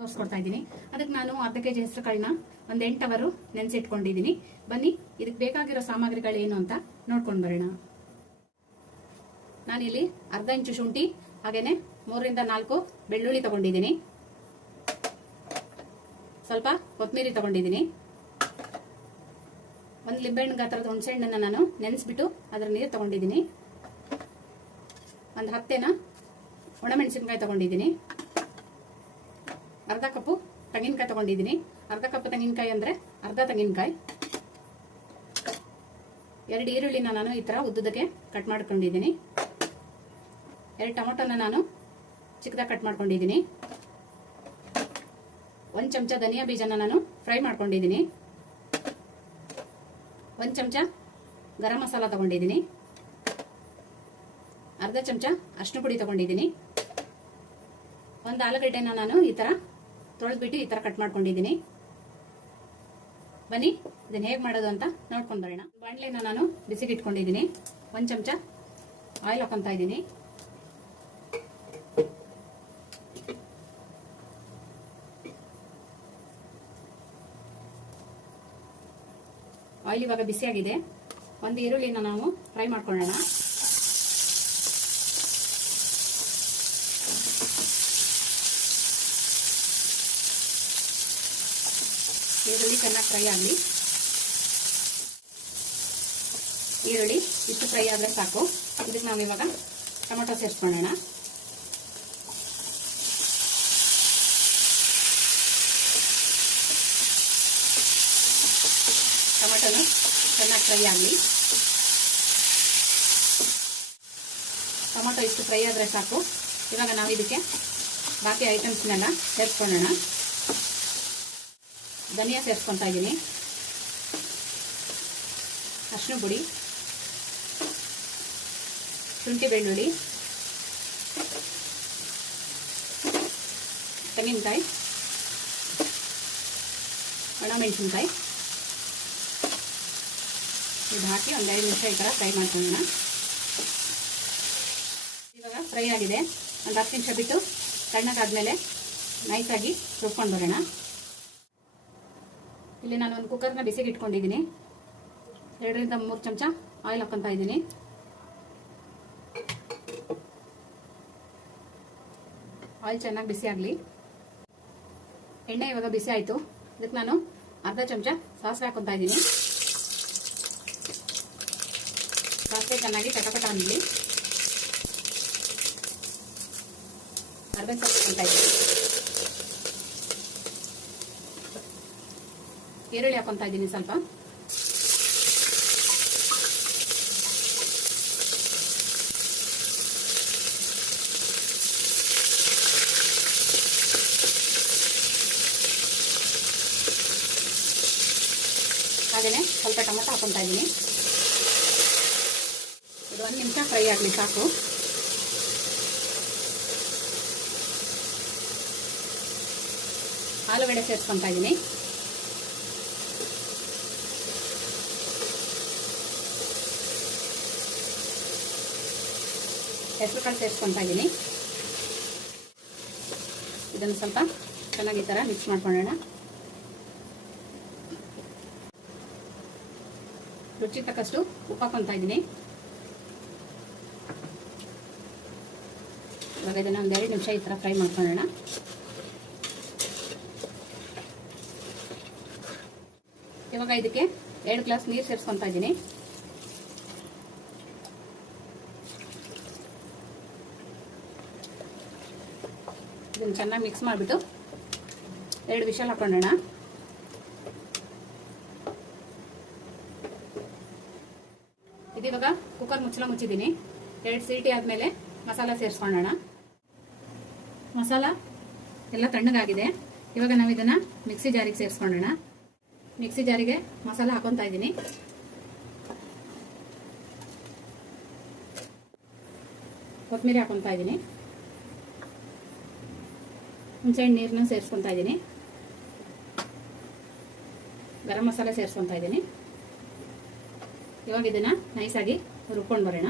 ತೋರಿಸ್ಕೊಡ್ತಾ ಇದ್ದೀನಿ. ಅದಕ್ಕೆ ನಾನು ಅರ್ಧ ಕೆ ಜಿ ಹೆಸರು ಕಾಳನ್ನ ಒಂದು ಎಂಟು ಅವರು ನೆನೆಸಿಟ್ಕೊಂಡಿದ್ದೀನಿ. ಬನ್ನಿ, ಇದಕ್ಕೆ ಬೇಕಾಗಿರೋ ಸಾಮಗ್ರಿಗಳೇನು ಅಂತ ನೋಡ್ಕೊಂಡು ಬರೋಣ. ನಾನಿಲ್ಲಿ ಅರ್ಧ ಇಂಚು ಶುಂಠಿ ಹಾಗೆಯೇ ಮೂರರಿಂದ ನಾಲ್ಕು ಬೆಳ್ಳುಳ್ಳಿ ತಗೊಂಡಿದ್ದೀನಿ. ಸ್ವಲ್ಪ ಕೊತ್ತಂಬರಿ ತಗೊಂಡಿದ್ದೀನಿ. ಒಂದು ಲಿಂಬೆಹಣ್ಣು ಗಾತ್ರದ ಹುಣಸೆಹಣ್ಣನ್ನು ನಾನು ನೆನೆಸ್ಬಿಟ್ಟು ಅದರ ನೀರು ತಗೊಂಡಿದ್ದೀನಿ. ಒಂದು ಹತ್ತೆನ ಒಣಮೆಣಸಿನ್ಕಾಯಿ ತಗೊಂಡಿದ್ದೀನಿ. ಅರ್ಧ ಕಪ್ಪು ತೆಂಗಿನಕಾಯಿ ತಗೊಂಡಿದ್ದೀನಿ. ಅರ್ಧ ಕಪ್ ತೆಂಗಿನಕಾಯಿ ಅಂದರೆ ಅರ್ಧ ತೆಂಗಿನಕಾಯಿ. ಎರಡು ಈರುಳ್ಳಿನ ನಾನು ಈ ಥರ ಉದ್ದದಕ್ಕೆ ಕಟ್ ಮಾಡ್ಕೊಂಡಿದ್ದೀನಿ. ಎರಡು ಟೊಮೊಟೊನ ನಾನು ಚಿಕ್ಕದಾಗಿ ಕಟ್ ಮಾಡ್ಕೊಂಡಿದ್ದೀನಿ. ಒಂದು ಚಮಚ ಧನಿಯಾ ಬೀಜನ ನಾನು ಫ್ರೈ ಮಾಡ್ಕೊಂಡಿದ್ದೀನಿ. ಒಂದು ಚಮಚ ಗರಂ ಮಸಾಲ ತಗೊಂಡಿದ್ದೀನಿ. ಅರ್ಧ ಚಮಚ ಅರ್ಶಿನ ಪುಡಿ ತಗೊಂಡಿದ್ದೀನಿ. ಒಂದು ಆಲೂಗಡ್ಡೆನ ನಾನು ಈ ಥರ ತೊಳೆದ್ಬಿಟ್ಟು ಈ ಥರ ಕಟ್ ಮಾಡ್ಕೊಂಡಿದ್ದೀನಿ. ಬನ್ನಿ ಇದನ್ನು ಹೇಗೆ ಮಾಡೋದು ಅಂತ ನೋಡ್ಕೊಂಡು ಬರೋಣ. ಬಾಣಲೆನ ನಾನು ಬಿಸಿಗೆ ಇಟ್ಕೊಂಡಿದ್ದೀನಿ ಒಂದು ಚಮಚ ಆಯಿಲ್ ಹಾಕೊತಾ ಇದ್ದೀನಿ. ಆಯಿಲ್ ಇವಾಗ ಬಿಸಿಯಾಗಿದೆ. ಒಂದು ಈರುಳ್ಳಿನ ನಾವು ಫ್ರೈ ಮಾಡ್ಕೊಳ್ಳೋಣ. ಈರುಳ್ಳಿ ಚೆನ್ನಾಗಿ ಫ್ರೈ ಆಗಲಿ. ಈರುಳ್ಳಿ ಇಷ್ಟು ಫ್ರೈ ಆದರೆ ಸಾಕು. ಇದಕ್ಕೆ ನಾವು ಇವಾಗ ಟೊಮೆಟೊ ಸೇರಿಸ್ಕೊಳ್ಳೋಣ ಟೊಮೆಟೊನು ಚೆನ್ನಾಗಿ ಫ್ರೈ ಆಗಲಿ. ಟೊಮೆಟೊ ಇಷ್ಟು ಫ್ರೈ ಆದರೆ ಸಾಕು. ಇವಾಗ ನಾವು ಇದಕ್ಕೆ ಬಾಕಿ ಐಟಮ್ಸ್ನೆಲ್ಲ ಸೇರಿಸ್ಕೊಳ್ಳೋಣ ಧನಿಯಾ ಸೇರಿಸ್ಕೊತಾ ಇದ್ದೀನಿ. ಅರ್ಶಿನ ಪುಡಿ. ಶುಂಠಿ ಬೆಳ್ಳುಳ್ಳಿ. ತೆಂಗಿನಕಾಯಿ. ಒಣಮೆಣಸಿನ್ಕಾಯಿ ಇದು ಹಾಕಿ ಒಂದು ಐದು ನಿಮಿಷ ಈ ಥರ ಫ್ರೈ ಮಾಡ್ಕೊಳ್ಳೋಣ. ಇವಾಗ ಫ್ರೈ ಆಗಿದೆ. ಒಂದು ಹತ್ತು ನಿಮಿಷ ಬಿಟ್ಟು ತಣ್ಣಗಾದ್ಮೇಲೆ ನೈಸಾಗಿ ರುಬ್ಕೊಂಡು ಬರೋಣ. ಇಲ್ಲಿ ನಾನು ಒಂದು ಕುಕ್ಕರ್ನ ಬಿಸಿಗೆ ಇಟ್ಕೊಂಡಿದ್ದೀನಿ. ಎರಡರಿಂದ ಮೂರು ಚಮಚ ಆಯಿಲ್ ಹಾಕ್ಕೊತಾ ಇದ್ದೀನಿ. ಆಯಿಲ್ ಚೆನ್ನಾಗಿ ಬಿಸಿ ಆಗಲಿ. ಎಣ್ಣೆ ಇವಾಗ ಬಿಸಿ ಆಯಿತು. ಅದಕ್ಕೆ ನಾನು ಅರ್ಧ ಚಮಚ ಸಾಸಿವೆ ಹಾಕ್ಕೊತಾ ಇದ್ದೀನಿ. ಸಾಸಿವೆ ಚೆನ್ನಾಗಿ ಕಟಕಟ ಅನ್ನಲಿ ಅರ್ಧ ಚಮಚ ಹಾಕೊತಾ ಇದ್ದೀನಿ. ಈರುಳ್ಳಿ ಹಾಕೊತಾ ಇದ್ದೀನಿ ಸ್ವಲ್ಪ. ಹಾಗೆಯೇ ಸ್ವಲ್ಪ ಟೊಮೊಟೊ ಹಾಕೊತಾ ಇದ್ದೀನಿ. ಇದು ಒಂದು ನಿಮಿಷ ಫ್ರೈ ಆಗಲಿ ಸಾಕು. ಆಲೂಗಡ್ಡೆ ಸೇರಿಸ್ಕೊತಾ ಇದ್ದೀನಿ. ಹೆಸರು ಕಾಳು ಸೇರಿಸ್ಕೊತಾ ಇದ್ದೀನಿ. ಇದನ್ನು ಸ್ವಲ್ಪ ಚೆನ್ನಾಗಿ ಥರ ಮಿಕ್ಸ್ ಮಾಡ್ಕೊಳ್ಳೋಣ. ರುಚಿ ತಕ್ಕಷ್ಟು ಉಪ್ಪು ಹಾಕೊತಾ ಇದ್ದೀನಿ. ಇವಾಗ ಇದನ್ನು ಒಂದು ಎರಡು ನಿಮಿಷ ಈ ಥರ ಫ್ರೈ ಮಾಡ್ಕೊಳ್ಳೋಣ. ಇವಾಗ ಇದಕ್ಕೆ ಎರಡು ಗ್ಲಾಸ್ ನೀರು ಸೇರಿಸ್ಕೊತಾ ಇದ್ದೀನಿ. ಇದನ್ನು ಚೆನ್ನಾಗಿ ಮಿಕ್ಸ್ ಮಾಡಿಬಿಟ್ಟು ಎರಡು ವಿಷಲ್ ಹಾಕೊಂಡೋಣ ಇದೀವಾಗ ಕುಕ್ಕರ್ ಮುಚ್ಚಲ ಮುಚ್ಚಿದ್ದೀನಿ. ಎರಡು ಸೀಟಿ ಆದಮೇಲೆ ಮಸಾಲ ಸೇರಿಸ್ಕೊಳ್ಳೋಣ ಮಸಾಲ ಎಲ್ಲ ತಣ್ಣಗಾಗಿದೆ. ಇವಾಗ ನಾವು ಇದನ್ನು ಮಿಕ್ಸಿ ಜಾರಿಗೆ ಸೇರಿಸ್ಕೊಳ್ಳೋಣ ಮಿಕ್ಸಿ ಜಾರಿಗೆ ಮಸಾಲ ಹಾಕೊತಾ ಇದ್ದೀನಿ. ಕೊತ್ತಂಬರಿ ಹಾಕೊತಾ ಇದ್ದೀನಿ. ಹುಣಸೆಹಣ್ಣು ನೀರನ್ನ ಸೇರಿಸ್ಕೊತಾ ಇದ್ದೀನಿ. ಗರಂ ಮಸಾಲೆ ಸೇರಿಸ್ಕೊತಾ ಇದ್ದೀನಿ. ಇವಾಗ ಇದನ್ನ ನೈಸಾಗಿ ರುಬ್ಕೊಂಡು ಬರೋಣ.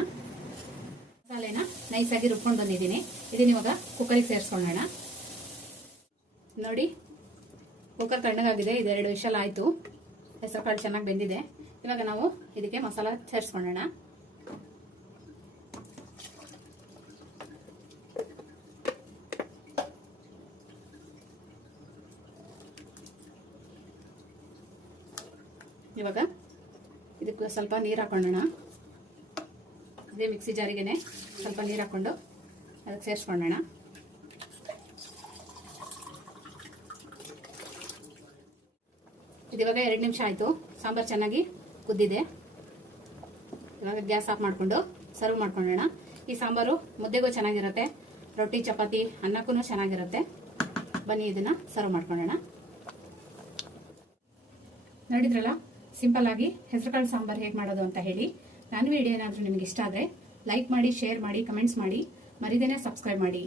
ಮಸಾಲೆನ ನೈಸಾಗಿ ರುಬ್ಕೊಂಡು ಬಂದಿದ್ದೀನಿ. ಇದನ್ನ ಇವಾಗ ಕುಕ್ಕರಿಗೆ ಸೇರಿಸ್ಕೊಳ್ಳೋಣ. ನೋಡಿ ಕುಕ್ಕರ್ ತಣ್ಣಗಾಗಿದೆ, ಇದೆರಡು ವಿಷಲ್ ಆಯಿತು. ಹೆಸರು ಕಾಳು ಚೆನ್ನಾಗಿ ಬೆಂದಿದೆ. ಇವಾಗ ನಾವು ಇದಕ್ಕೆ ಮಸಾಲ ಸೇರಿಸ್ಕೊಳ್ಳೋಣ. ಇವಾಗ ಇದಕ್ಕೆ ಸ್ವಲ್ಪ ನೀರು ಹಾಕೊಳ್ಳೋಣ ಅದೇ ಮಿಕ್ಸಿ ಜಾರಿಗೆನೆ ಸ್ವಲ್ಪ ನೀರು ಹಾಕ್ಕೊಂಡು ಅದಕ್ಕೆ ಸೇರಿಸ್ಕೊಳ್ಳೋಣ ಇದಿವಾಗ ಎರಡು ನಿಮಿಷ ಆಯಿತು. ಸಾಂಬಾರು ಚೆನ್ನಾಗಿ ಕುದ್ದಿದೆ. ಇವಾಗ ಗ್ಯಾಸ್ ಆಫ್ ಮಾಡಿಕೊಂಡು ಸರ್ವ್ ಮಾಡ್ಕೊಳ್ಳೋಣ ಈ ಸಾಂಬಾರು ಮುದ್ದೆಗೂ ಚೆನ್ನಾಗಿರುತ್ತೆ. ರೊಟ್ಟಿ, ಚಪಾತಿ ಅನ್ನಕ್ಕೂ ಚೆನ್ನಾಗಿರುತ್ತೆ. ಬನ್ನಿ ಇದನ್ನ ಸರ್ವ್ ಮಾಡ್ಕೊಳ್ಳೋಣ ನೋಡಿದ್ರಲ್ಲ? ಸಿಂಪಲ್ ಆಗಿ ಹೆಸರುಕಾಳು ಸಾಂಬಾರ್ ಹೇಗೆ ಮಾಡೋದು ಅಂತ ಹೇಳಿ. ನನ್ನ ವಿಡಿಯೋ ಏನಾದರೂ ನಿಮ್ಗೆ ಇಷ್ಟ ಆದರೆ ಲೈಕ್ ಮಾಡಿ, ಶೇರ್ ಮಾಡಿ, ಕಮೆಂಟ್ಸ್ ಮಾಡಿ. ಮರಿದೇನೆ ಸಬ್ಸ್ಕ್ರೈಬ್ ಮಾಡಿ.